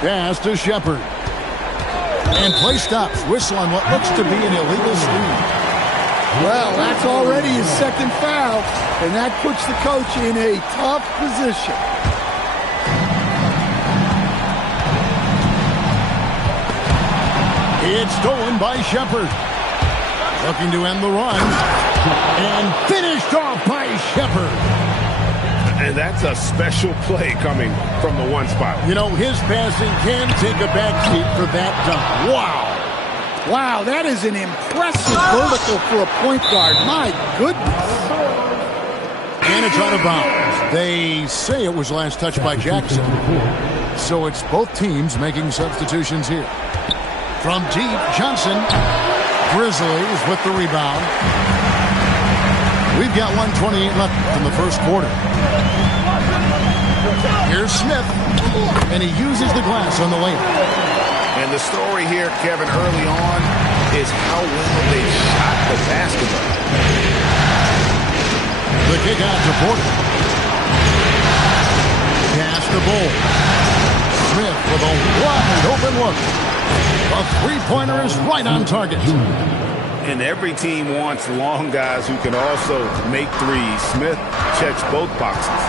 Pass to Shepard. And play stops. Whistle on what looks to be an illegal screen. Well, that's already his second foul, and that puts the coach in a tough position. It's stolen by Shepard. Looking to end the run. And finished off by Shepard. And that's a special play coming from the one spot. You know, his passing can take a back seat for that dunk. Wow. Wow, that is an impressive vertical for a point guard. My goodness. And it's out of bounds. They say it was last touched by Jackson. So it's both teams making substitutions here. From deep, Johnson. Grizzlies with the rebound. We've got 1:28 left in the first quarter. Here's Smith, and he uses the glass on the layup. And the story here, Kevin, early on is how well they shot the basketball. The kick out to Porter. Pass to Bull. Smith with a wide open look. A three-pointer is right on target. And every team wants long guys who can also make threes. Smith checks both boxes.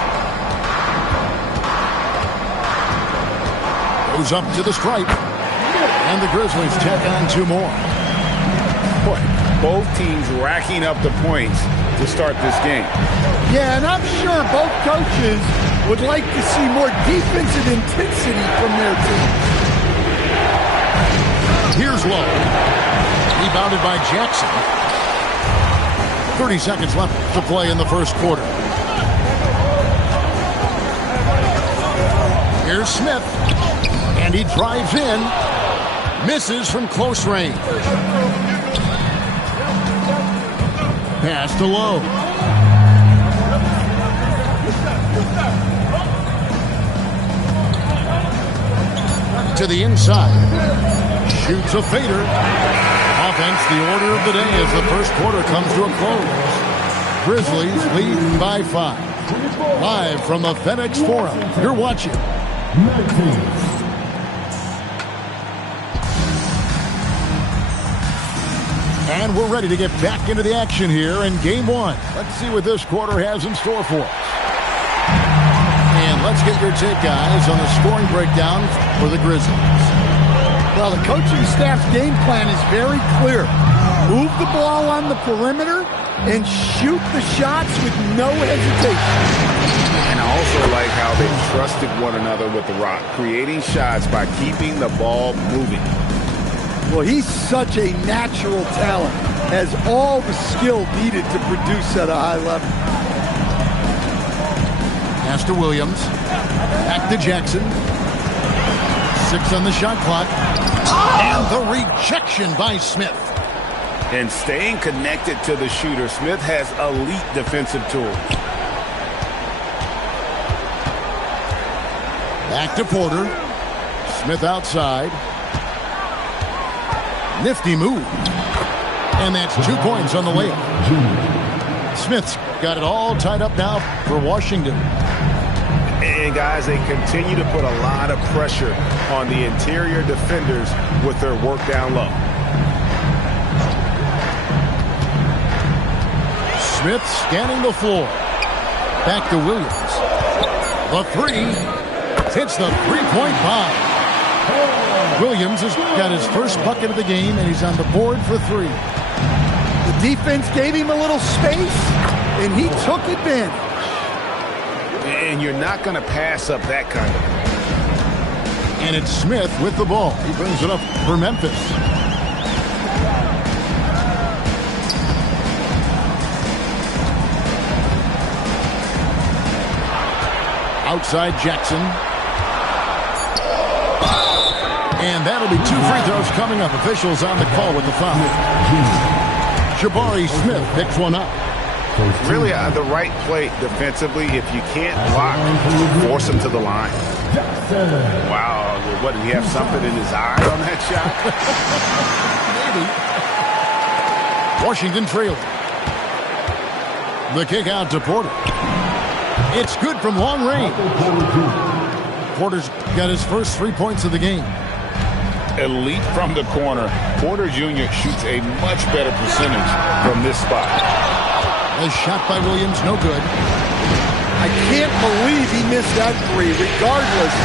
Goes up to the stripe. And the Grizzlies tack on two more. Boy, both teams racking up the points to start this game. Yeah, and I'm sure both coaches would like to see more defensive intensity from their team. Here's Lowe. Rebounded by Jackson. 30 seconds left to play in the first quarter. Here's Smith. And he drives in. Misses from close range. Pass to Lowe. To the inside. Shoots a fader. Offense, the order of the day as the first quarter comes to a close. Grizzlies lead by 5. Live from the FedEx Forum, you're watching. And we're ready to get back into the action here in Game 1. Let's see what this quarter has in store for us. And let's get your take, guys, on the scoring breakdown for the Grizzlies. Well, the coaching staff's game plan is very clear. Move the ball on the perimeter and shoot the shots with no hesitation. And I also like how they trusted one another with the rock, creating shots by keeping the ball moving. Well, he's such a natural talent, has all the skill needed to produce at a high level. Pass to Williams. Back to Jackson. 6 on the shot clock. And the rejection by Smith. And staying connected to the shooter, Smith has elite defensive tools. Back to Porter. Smith outside. Nifty move. And that's 2 points on the layup. Smith's got it all tied up now for Washington. And guys, they continue to put a lot of pressure on the interior defenders with their work down low. Smith scanning the floor. Back to Williams. The three. Hits the three-point bomb. Williams has got his first bucket of the game, and he's on the board for 3. The defense gave him a little space, and he took advantage. And you're not going to pass up that kind of thing. And it's Smith with the ball. He brings it up for Memphis. Outside Jackson. And that'll be 2 free throws coming up. Officials on the call with the foul. Jabari Smith picks one up. Really the right play defensively. If you can't block, force him to the line. Wow, what, did he have something in his eye on that shot? Maybe. Washington trailing. The kick out to Porter. It's good from long range. Porter's got his first 3 points of the game. Elite from the corner. Porter Jr. shoots a much better percentage from this spot. A shot by Williams, no good. I can't believe he missed that three. Regardless,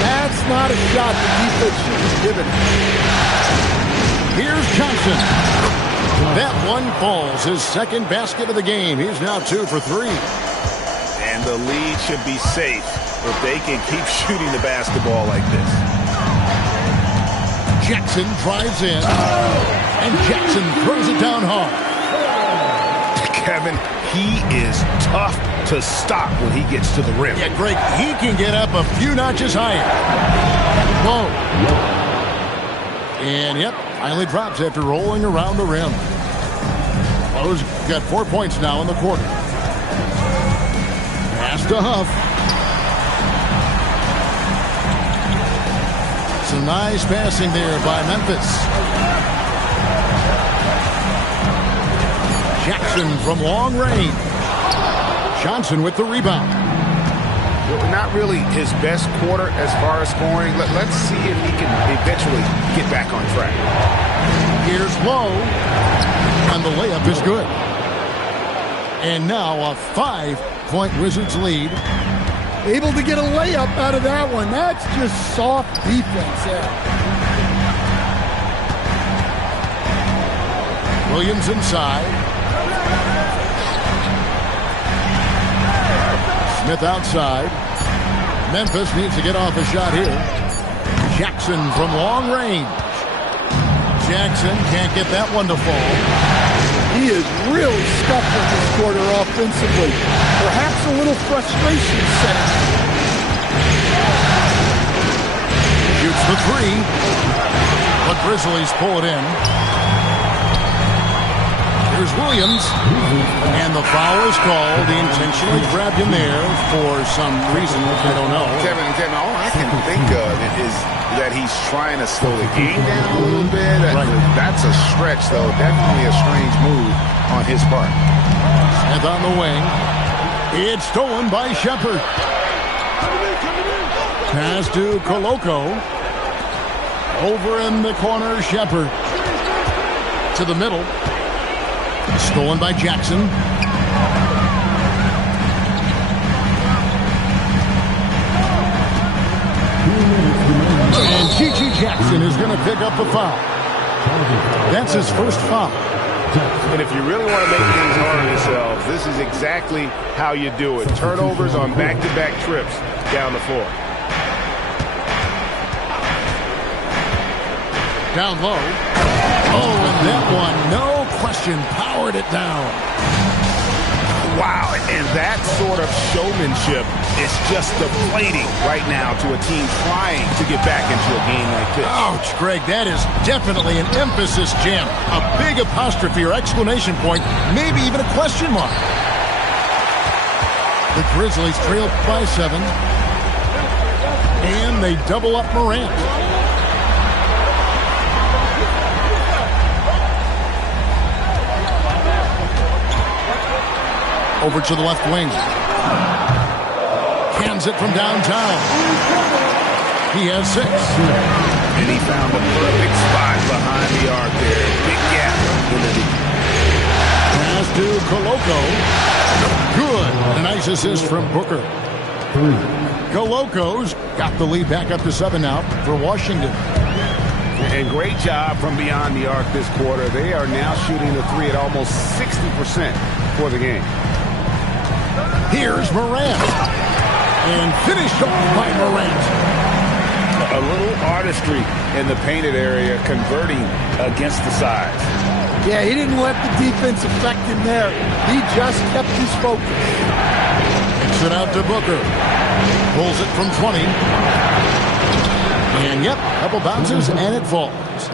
that's not a shot the defense should have given. Here's Johnson. That one falls. His second basket of the game. He's now 2 for 3. And the lead should be safe if they can keep shooting the basketball like this. Jackson drives in. And Jackson throws it down hard. Kevin, he is tough to stop when he gets to the rim. Yeah, Greg, he can get up a few notches higher. Whoa. And, yep, finally drops after rolling around the rim. Lowe's got 4 points now in the quarter. Pass to Huff. Some nice passing there by Memphis. Jackson from long range. Johnson with the rebound. Not really his best quarter as far as scoring. Let's see if he can eventually get back on track. Here's Lowe. And the layup is good. And now a 5-point Wizards lead. Able to get a layup out of that one. That's just soft defense there. Williams inside. Smith outside. Memphis needs to get off a shot here. Jackson from long range. Jackson can't get that one to fall. He is really scuffling this quarter offensively. Perhaps a little frustration setting. Shoots the three. But Grizzlies pull it in. Here's Williams. And the foul is called. He intentionally grabbed him there for some reason, which I don't know. Kevin, all I can think of is that he's trying to slow the game down a little bit. Right. That's a stretch, though. Definitely a strange move on his part. Smith on the wing. It's stolen by Shepard. Pass to Koloko. Over in the corner, Shepard. To the middle. Stolen by Jackson. And G.G. Jackson is going to pick up the foul. That's his first foul. And if you really want to make things hard on yourselves, this is exactly how you do it. Turnovers on back-to-back trips down the floor. Down low. Oh, and that one, no question, powered it down. Wow, and that sort of showmanship is just deflating right now to a team trying to get back into a game like this. Ouch, Greg, that is definitely an emphasis jam. A big apostrophe or exclamation point, maybe even a question mark. The Grizzlies trail by 7. And they double up Morant. Over to the left wing. Cans it from downtown. He has 6. And he found a perfect spot behind the arc there. Big gap in the deep. Pass to Koloko. Good. A nice assist from Booker. Koloko's got the lead back up to 7 now for Washington. And great job from beyond the arc this quarter. They are now shooting the 3 at almost 60% for the game. Here's Morant. And finished off by Morant. A little artistry in the painted area, converting against the sides. Yeah, he didn't let the defense affect him there. He just kept his focus. Kicks it out to Booker. Pulls it from 20. And, yep, couple bounces, and it falls.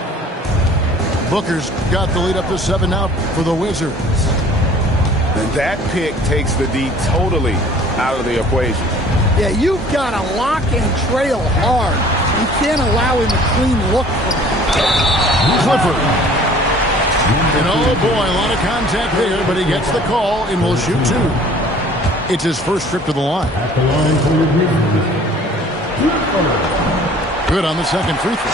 Booker's got the lead up to 7 now for the Wizards. And that pick takes the D totally out of the equation. Yeah, you've got to lock and trail hard. You can't allow him a clean look from him. Clifford. And oh boy, a lot of contact there, but he gets the call and will shoot 2. It's his first trip to the line. Good on the second free throw.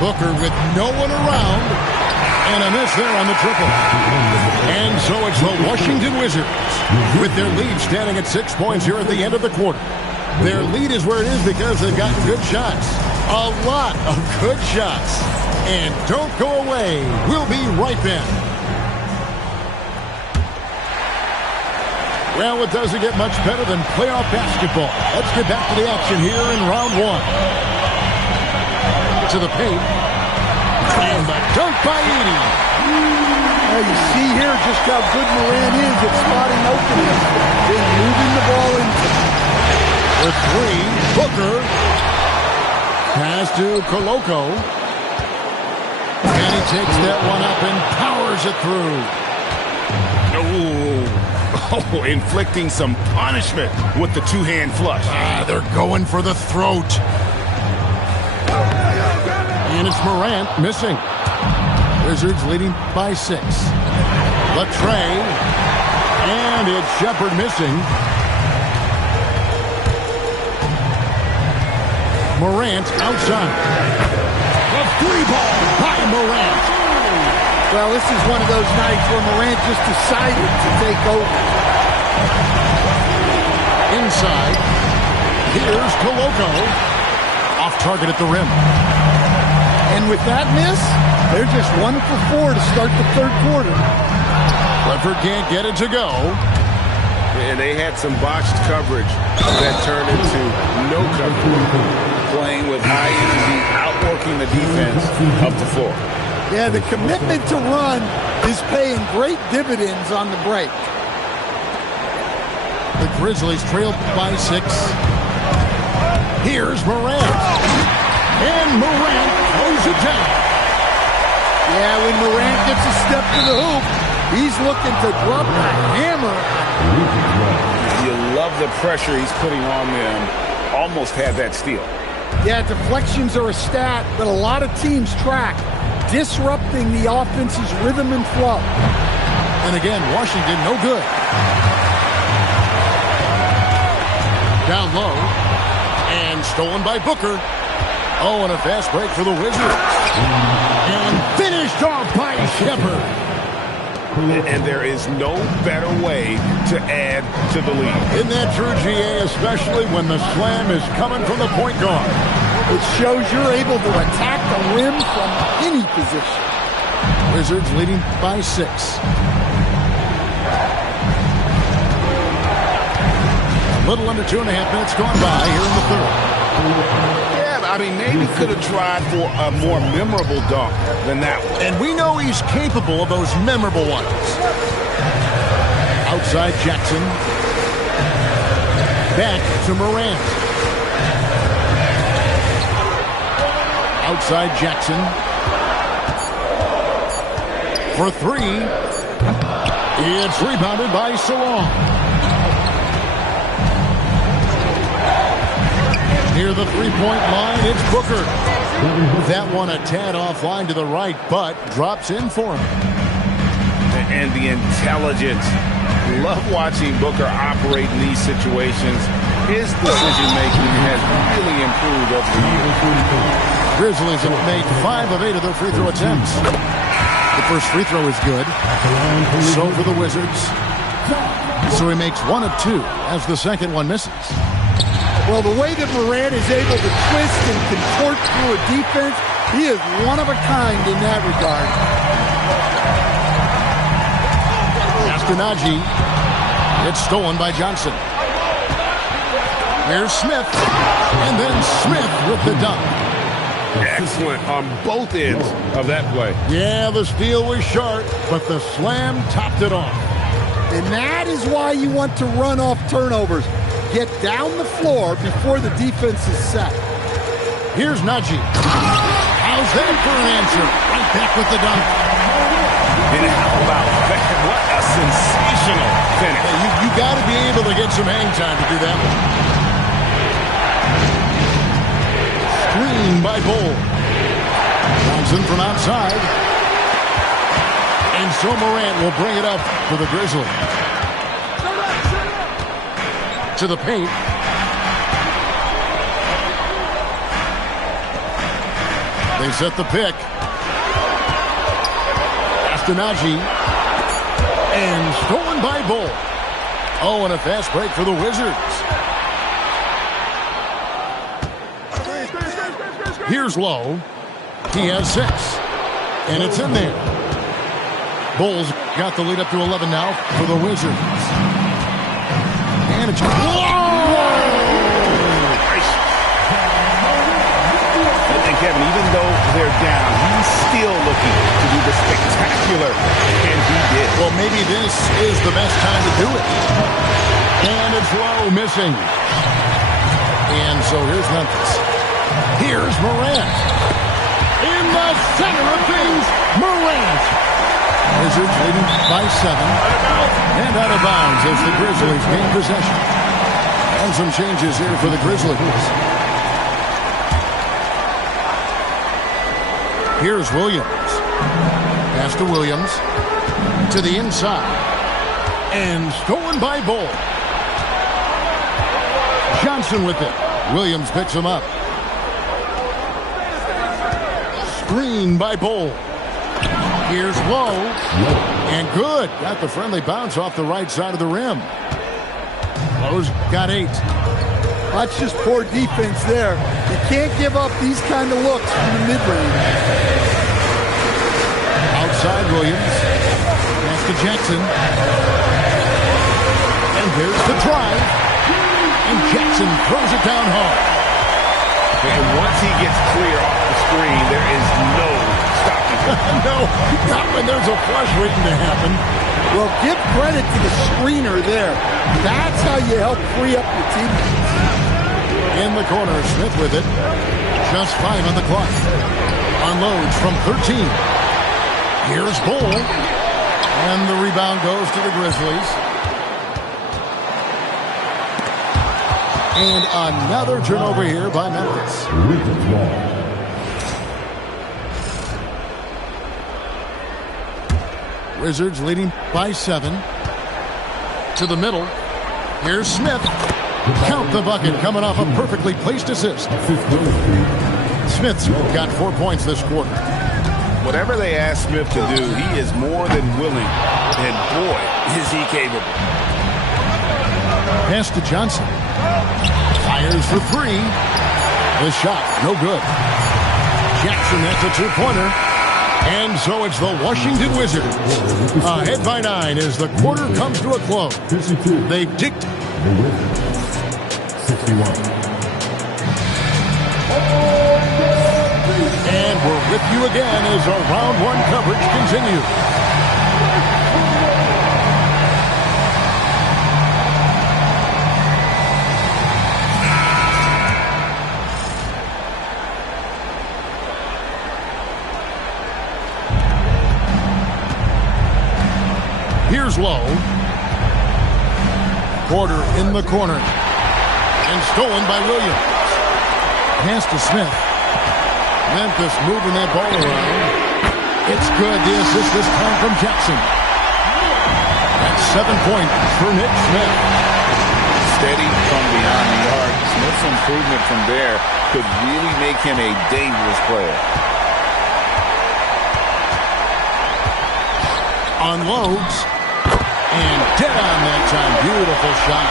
Booker with no one around, and a miss there on the triple. And so it's the Washington Wizards with their lead standing at 6 points here at the end of the quarter. Their lead is where it is because they've gotten good shots. A lot of good shots. And don't go away. We'll be right back. Well, it doesn't get much better than playoff basketball. Let's get back to the action here in round one. To the paint. And the dunk by Edey. Now you see here just how good Morant is at spotting openings and moving the ball into. For three, Booker. Pass to Koloko. And he takes that one up and powers it through. Oh, inflicting some punishment with the two-hand flush. They're going for the throat. And it's Morant missing. Wizards leading by 6. Latrey. And it's Shepard missing. Morant outside. A free ball by Morant. Well, this is one of those nights where Morant just decided to take over. Inside. Here's Koloko. Off target at the rim. And with that miss, they're just 1 for 4 to start the third quarter. Clifford can't get it to go. And they had some botched coverage that turned into no coverage. Playing with high energy, outworking the defense up the floor. Yeah, the commitment to run is paying great dividends on the break. The Grizzlies trail by 6. Here's Morant. And Morant throws it down. Yeah, when Morant gets a step to the hoop, he's looking to drop a hammer. You love the pressure he's putting on them. Almost had that steal. Yeah, deflections are a stat that a lot of teams track, disrupting the offense's rhythm and flow. And again, Washington no good. Down low. And stolen by Booker. Oh, and a fast break for the Wizards. And finished off by Shepard. And there is no better way to add to the lead. Isn't that true, GA, especially when the slam is coming from the point guard? It shows you're able to attack the rim from any position. Wizards leading by 6. A little under 2.5 minutes gone by here in the third. Yeah, I mean, maybe could have tried for a more memorable dunk than that one. And we know he's capable of those memorable ones. Outside Jackson. Back to Morant. Outside Jackson. For 3. It's rebounded by Salon. Near the three-point line, it's Booker. That one a tad offline to the right, but drops in for him. And the intelligence. Love watching Booker operate in these situations. His decision-making has really improved over the years. Grizzlies have made 5 of 8 of their free throw attempts. The first free throw is good. So for the Wizards. So he makes 1 of 2 as the second one misses. Well, the way that Morant is able to twist and contort through a defense, he is one of a kind in that regard. Askenaji. It's stolen by Johnson. Here's Smith. And then Smith with the dunk. Excellent on both ends of that play. Yeah, the steal was short, but the slam topped it off. And that is why you want to run off turnovers. Get down the floor before the defense is set. Here's Najee. How's that for an answer? Right back with the dunk. And how about that? What a sensational finish. Hey, you got to be able to get some hang time to do that one. Screen by Bull. Johnson from outside. And so Morant will bring it up for the Grizzlies. To the paint. They set the pick. Astonagi. And stolen by Bull. Oh, and a fast break for the Wizards. Here's Lowe. He has 6. And it's in there. Bulls got the lead up to 11 now for the Wizards. And it's... And Kevin, even though they're down, he's still looking to do the spectacular. And he did. Well, maybe this is the best time to do it. And it's Lowe missing. And so here's Memphis. Here's Morant. In the center of things, Morant. Wizards leading by 7. And out of bounds as the Grizzlies gain possession. And some changes here for the Grizzlies. Here's Williams. Pass to Williams. To the inside. And stolen by Bull. Johnson with it. Williams picks him up. Screen by Bull. Here's Lowe. And good. Got the friendly bounce off the right side of the rim. Lowe's got 8. That's just poor defense there. You can't give up these kind of looks from the mid-range. Outside Williams. Pass to Jackson. And there's the drive. And Jackson throws it down hard. And once he gets clear off the screen, there is no stopping him. No, not when there's a flush waiting to happen. Well, give credit to the screener there. That's how you help free up your teammates. In the corner, Smith with it. Just 5 on the clock. Unloads from 13. Here's Bull. And the rebound goes to the Grizzlies. And another turnover here by Memphis. Wizards leading by 7. To the middle. Here's Smith. Count the bucket coming off a perfectly placed assist. Smith's got 4 points this quarter. Whatever they ask Smith to do, he is more than willing. And boy, is he capable. Pass to Johnson. Fires for 3. The shot, no good. Jackson, that's a 2-pointer. And so it's the Washington Wizards. Ahead by 9 as the quarter comes to a close. They dicked. 61. And we're with you again as our round 1 coverage continues. Here's Lowe. Porter in the corner. And stolen by Williams. Pass to Smith. Memphis moving that ball around. It's good. The assist this time from Jackson. That's 7 points for Nick Smith. Steady from beyond the arc. Smith's improvement from there could really make him a dangerous player. Unloads. And dead on that time. Beautiful shot.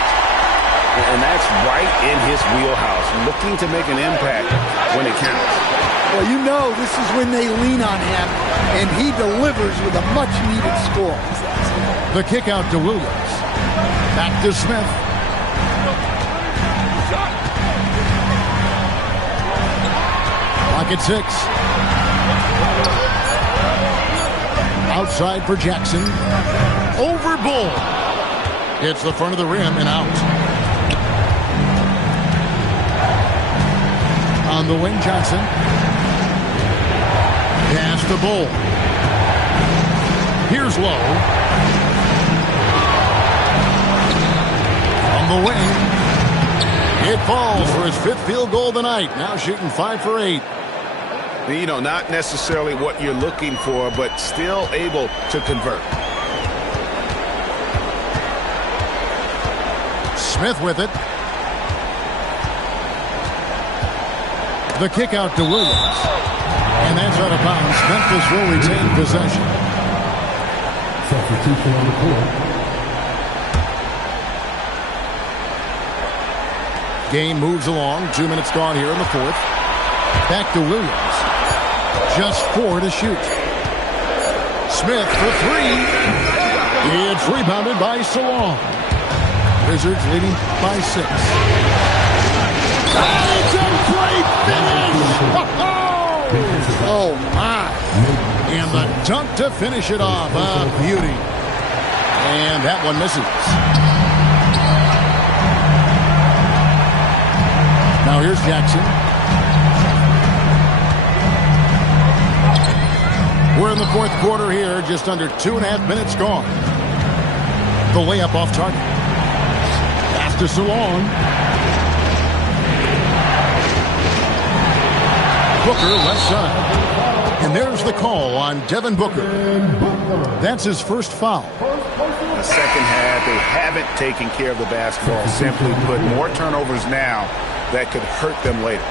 And that's right in his wheelhouse. Looking to make an impact when it counts. Well, you know this is when they lean on him, and he delivers with a much-needed score. The kick out to Williams. Back to Smith. Clock at 6. Outside for Jackson. Over Bull. Hits the front of the rim and out. On the wing, Johnson. Pass to Bull. Here's Lowe. On the wing. It falls for his 5th field goal of the night. Now shooting 5 for 8. You know, not necessarily what you're looking for, but still able to convert. Smith with it. The kick out to Williams. And that's out of bounds. Memphis will retain possession. Substitution on the court. Game moves along. 2 minutes gone here in the fourth. Back to Williams. Just 4 to shoot. Smith for 3. It's rebounded by Salon. Wizards leading by 6. It's a great finish! Oh, my. And the dunk to finish it off. A beauty. And that one misses. Now here's Jackson. We're in the fourth quarter here. Just under 2.5 minutes gone. The layup off target. Pass to Salon. Booker left side. And there's the call on Devin Booker. That's his first foul. The second half, they haven't taken care of the basketball. Simply put, more turnovers now that could hurt them later.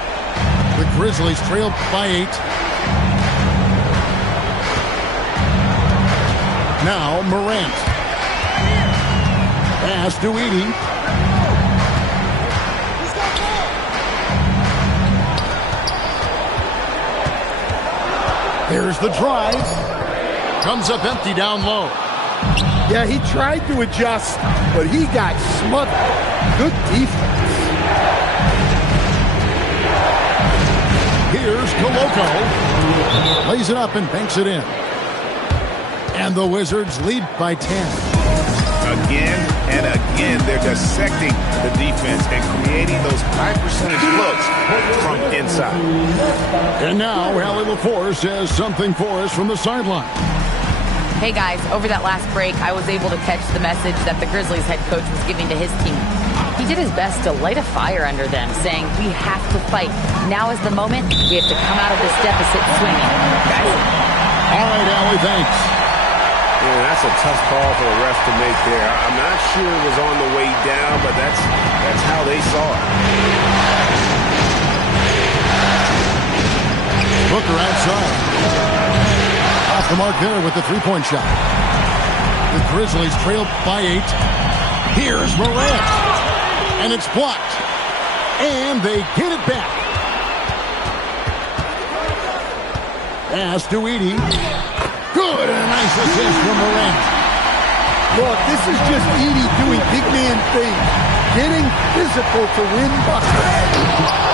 The Grizzlies trailed by 8. Now Morant. Pass to Edey. There's the drive. Comes up empty down low. Yeah, he tried to adjust, but he got smothered. Good defense. Here's Koloko. Lays it up and banks it in. And the Wizards lead by 10. Again and again, they're dissecting the defense and creating those high percentage looks from inside. And now, Allie LaForce has something for us from the sideline. Hey guys, over that last break, I was able to catch the message that the Grizzlies head coach was giving to his team. He did his best to light a fire under them, saying, we have to fight. Now is the moment. We have to come out of this deficit swinging. Guys? All right, Allie, thanks. Yeah, that's a tough call for the refs to make there. I'm not sure it was on the way down, but that's how they saw it. Booker outside. Off the mark there with the three-point shot. The Grizzlies trail by 8. Here's Morant. And it's blocked. And they get it back. Pass to Edey. Good, and a nice assist from Morant. Look, this is just Edey doing big man things. Getting physical to win buckets.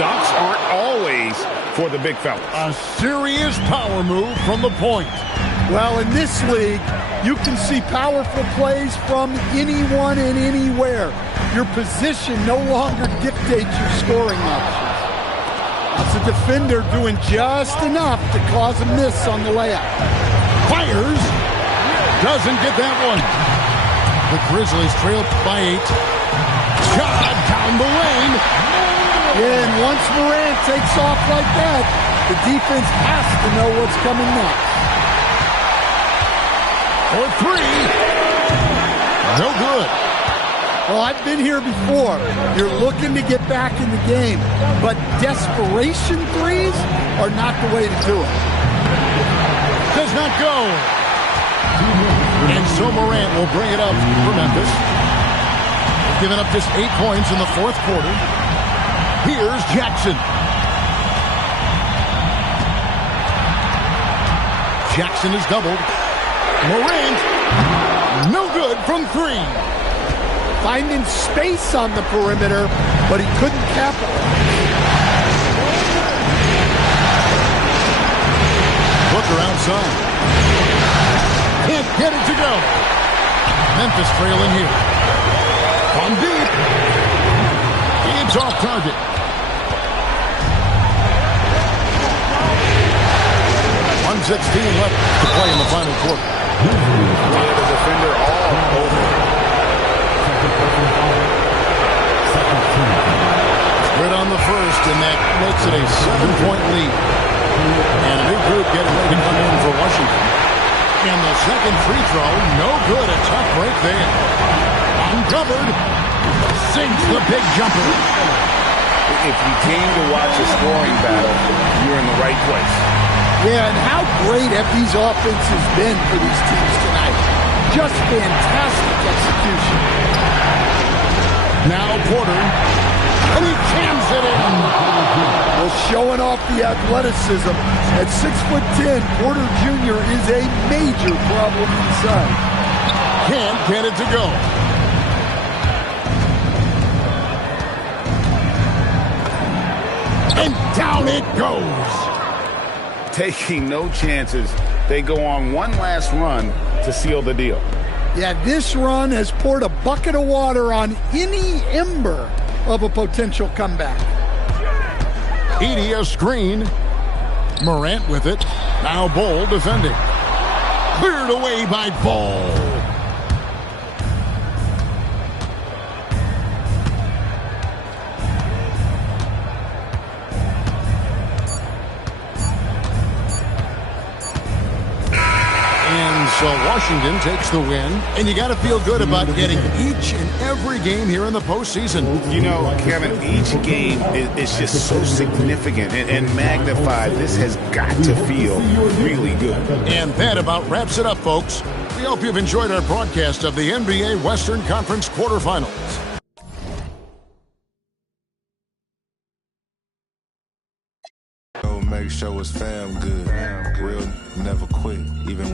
Dunks aren't always for the big fella. A serious power move from the point. Well, in this league, you can see powerful plays from anyone and anywhere. Your position no longer dictates your scoring options. That's a defender doing just enough to cause a miss on the layup. Fires. Doesn't get that one. The Grizzlies trail by 8. Shot down the lane. Yeah, and once Morant takes off like that, the defense has to know what's coming next. For 3. No good. Well, I've been here before. You're looking to get back in the game, but desperation threes are not the way to do it. Does not go. And so Morant will bring it up for Memphis. Giving up just 8 points in the fourth quarter. Here's Jackson. Jackson is doubled. Morant, no good from 3. Finding space on the perimeter, but he couldn't capitalize. Booker outside. Can't get it to go. Memphis trailing here. From deep. It's off target. .116 left to play in the final quarter. The defender all over. Good on the first, and that makes makes it a 7-point lead. And a new group getting ready to come in for Washington. And the second free throw, no good. A tough break there. Uncovered. Sinks the big jumper. If you came to watch a scoring battle, you're in the right place. Yeah, and how great have these offenses been for these teams tonight? Just fantastic execution. Now Porter. And he jams it in. Well, showing off the athleticism. At 6'10", Porter Jr. is a major problem inside. Can't get it to go. And down it goes. Taking no chances, they go on one last run to seal the deal. Yeah, this run has poured a bucket of water on any ember of a potential comeback. Edie a screen. Morant with it. Now Ball defending. Cleared away by Ball. So Washington takes the win, and you got to feel good about getting each and every game here in the postseason. You know, Kevin, each game is just so significant and magnified. This has got to feel really good. And that about wraps it up, folks. We hope you've enjoyed our broadcast of the NBA Western Conference quarterfinals. Make sure it's fam good. Real never quit, even when